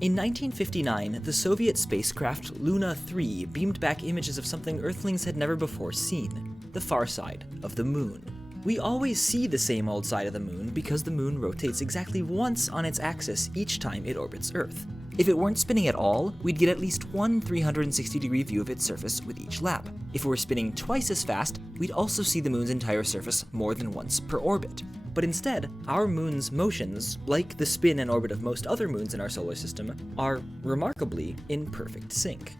In 1959, the Soviet spacecraft Luna 3 beamed back images of something Earthlings had never before seen: the far side of the moon. We always see the same old side of the moon because the moon rotates exactly once on its axis each time it orbits Earth. If it weren't spinning at all, we'd get at least one 360-degree view of its surface with each lap. If it were spinning twice as fast, we'd also see the moon's entire surface more than once per orbit. But instead, our moon's motions, like the spin and orbit of most other moons in our solar system, are remarkably in perfect sync.